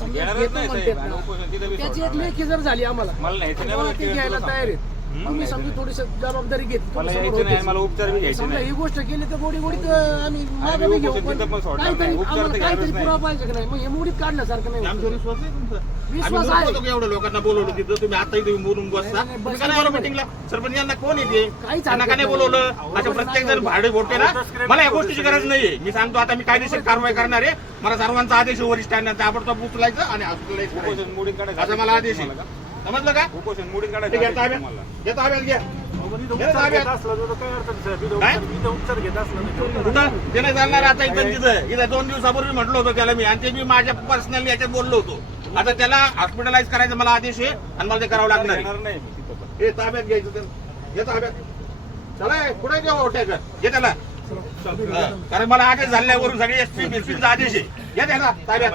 समजा घेणारच घेतो नाही म्हणतात साहेब, आणि उपोषण तिथं ना, बी त्याची एक सोडणार लेखी जर झाली आम्हाला मला न्यायचं नाही तेव्हा बरं, ते तुला घ्यायला सांगतो. तयार आहेत तुम्ही समजा थोडीशी जबाबदारी घेतली मला तुम्ही समोर यायचं नाही, होतेच. मला उपचार बी घ्यायचे समजा नाही. ही गोष्ट केली तर गोडी गोडीत आम्ही मागे आम्ही घेऊ उपोषण पण तिथं पण सोडणार काहीतरी नाही. उपचार तर आम्हाला घेणारच काहीतरी नाही. पुरावा पाहिजे की नाही मग हे मोडीत काढण्यासारखं नाही आमच्यावर होत. विश्वास आहे तुमचा? विश्वास आम्ही आहे. बोलतो की एवढं लोकांना बोलवलं तिथं तुम्ही आताही तुम्ही बोलून बसता नाही, नाही, तुम्ही बसा का नाही बरोबर. मिटिंगला सरपंच यांना कोण येते काहीच त्यांना का हरकत नाही नाही. बोलवलं अशा प्रत्येक जण भाडे बोलते ना मला या गोष्टीची गरज नाहीये मी सांगतो आता मी कायदेशीर कारवाई करणार आहे मला सर्वांचा आदेश आहे वरिष्ठांना ताबडतोब उचलायचं आणि हॉस्पिटलाइज करायचं उपोषण मोडीत काढायचं असा मला आदेश आहे समजलं का उपोषण मोडीत ठीक आहे काढायचं ताब्यात तुम्हाला. घे ताब्यात घ्या उपचार घेत असला तर काय अडचण नाही साहेब. काय? इथं उपचार घेत असला तर कुठं ते नाही चालणार आता इथं तिथं 2 दिवसापूर्वी म्हटलं होतं त्याला मी आणि ते मी माझ्या पर्सनली याच्यात बोललो होतो आता त्याला हॉस्पिटलाइज करायचं मला आदेश आहे आणि मला ते करावं लागणार आहे येणार नाही मी तिथं पण. हे ताब्यात घ्यायचं त्याला घे ताब्यात चला पुढे घेऊ ओट्याकर घे त्याला कारण मला आदेश झाल्यावरून सगळे एसपी बीसीचा आदेश आहे घे त्याला ताब्यात